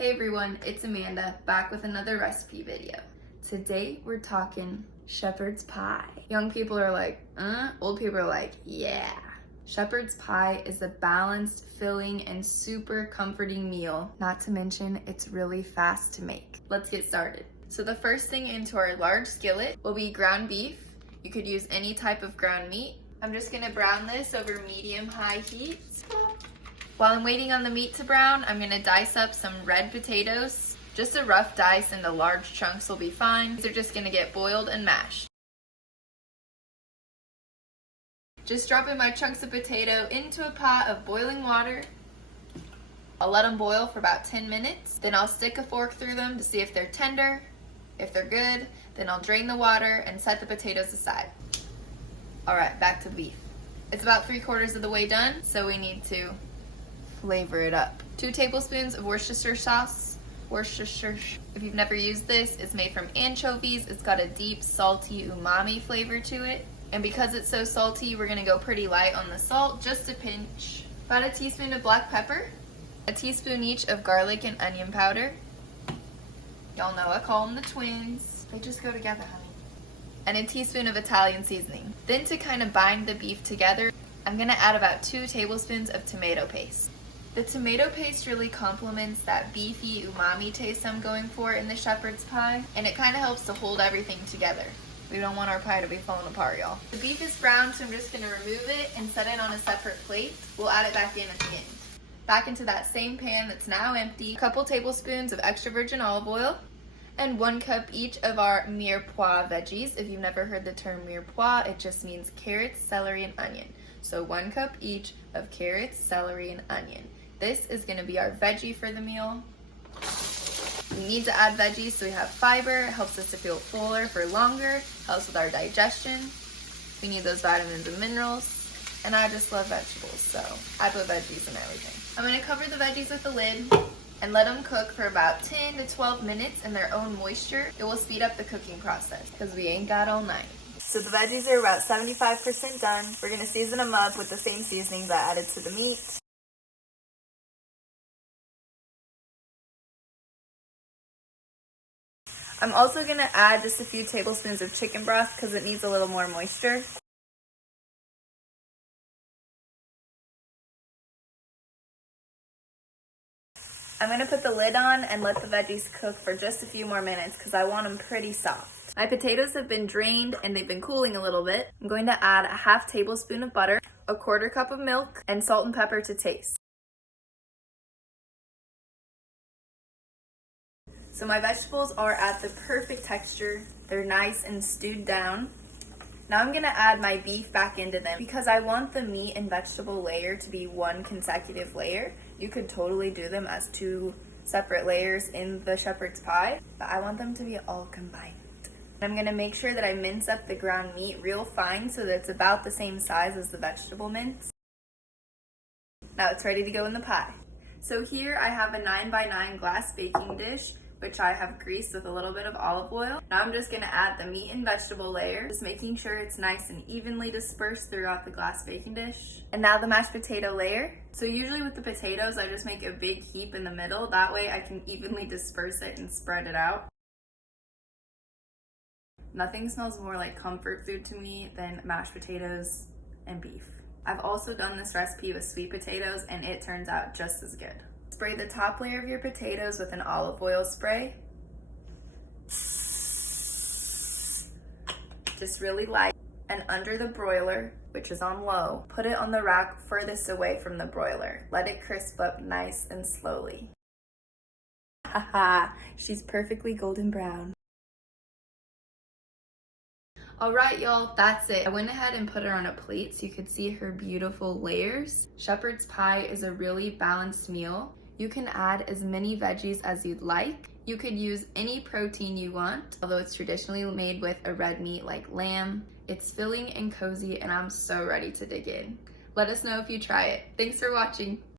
Hey everyone, it's Amanda, back with another recipe video. Today we're talking shepherd's pie. Young people are like, old people are like, yeah. Shepherd's pie is a balanced, filling, and super comforting meal. Not to mention, it's really fast to make. Let's get started. So the first thing into our large skillet will be ground beef. You could use any type of ground meat. I'm just gonna brown this over medium-high heat. While I'm waiting on the meat to brown, I'm gonna dice up some red potatoes. Just a rough dice into large chunks will be fine. These are just gonna get boiled and mashed. Just dropping my chunks of potato into a pot of boiling water. I'll let them boil for about 10 minutes. Then I'll stick a fork through them to see if they're tender. If they're good, then I'll drain the water and set the potatoes aside. All right, back to the beef. It's about 3/4 of the way done, so we need to flavor it up. 2 tablespoons of Worcestershire sauce. Worcestershire, if you've never used this, it's made from anchovies. It's got a deep, salty umami flavor to it. And because it's so salty, we're gonna go pretty light on the salt, just a pinch. About a teaspoon of black pepper, a teaspoon each of garlic and onion powder. Y'all know I call them the twins. They just go together, honey. And a teaspoon of Italian seasoning. Then to kind of bind the beef together, I'm gonna add about 2 tablespoons of tomato paste. The tomato paste really complements that beefy umami taste I'm going for in the shepherd's pie, and it kind of helps to hold everything together. We don't want our pie to be falling apart, y'all. The beef is brown, so I'm just gonna remove it and set it on a separate plate. We'll add it back in at the end. Back into that same pan that's now empty, a couple tablespoons of extra virgin olive oil, and 1 cup each of our mirepoix veggies. If you've never heard the term mirepoix, it just means carrots, celery, and onion. So 1 cup each of carrots, celery, and onion. This is gonna be our veggie for the meal. We need to add veggies so we have fiber. It helps us to feel fuller for longer, helps with our digestion. We need those vitamins and minerals. And I just love vegetables, so I put veggies in everything. I'm gonna cover the veggies with a lid and let them cook for about 10 to 12 minutes in their own moisture. It will speed up the cooking process because we ain't got all night. So the veggies are about 75% done. We're gonna season them up with the same seasonings I added to the meat. I'm also gonna add just a few tablespoons of chicken broth because it needs a little more moisture. I'm gonna put the lid on and let the veggies cook for just a few more minutes because I want them pretty soft. My potatoes have been drained and they've been cooling a little bit. I'm going to add a 1/2 tablespoon of butter, a 1/4 cup of milk, and salt and pepper to taste. So my vegetables are at the perfect texture. They're nice and stewed down. Now I'm gonna add my beef back into them because I want the meat and vegetable layer to be one consecutive layer. You could totally do them as 2 separate layers in the shepherd's pie, but I want them to be all combined. I'm gonna make sure that I mince up the ground meat real fine so that it's about the same size as the vegetable mince. Now it's ready to go in the pie. So here I have a 9x9 glass baking dish, which I have greased with a little bit of olive oil. Now I'm just gonna add the meat and vegetable layer, just making sure it's nice and evenly dispersed throughout the glass baking dish. And now the mashed potato layer. So usually with the potatoes, I just make a big heap in the middle. That way I can evenly disperse it and spread it out. Nothing smells more like comfort food to me than mashed potatoes and beef. I've also done this recipe with sweet potatoes and it turns out just as good. Spray the top layer of your potatoes with an olive oil spray. Just really light. And under the broiler, which is on low, put it on the rack furthest away from the broiler. Let it crisp up nice and slowly. Haha, she's perfectly golden brown. All right, y'all, that's it. I went ahead and put her on a plate so you could see her beautiful layers. Shepherd's pie is a really balanced meal. You can add as many veggies as you'd like. You could use any protein you want, although it's traditionally made with a red meat like lamb. It's filling and cozy, and I'm so ready to dig in. Let us know if you try it. Thanks for watching.